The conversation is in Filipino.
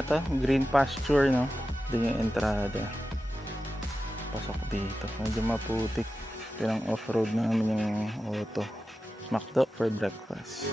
nga to, green pasture, no? Doon yung entrada. Pasok dito. Medyo maputik. Pinang off-road namin yung auto. McDo for breakfast.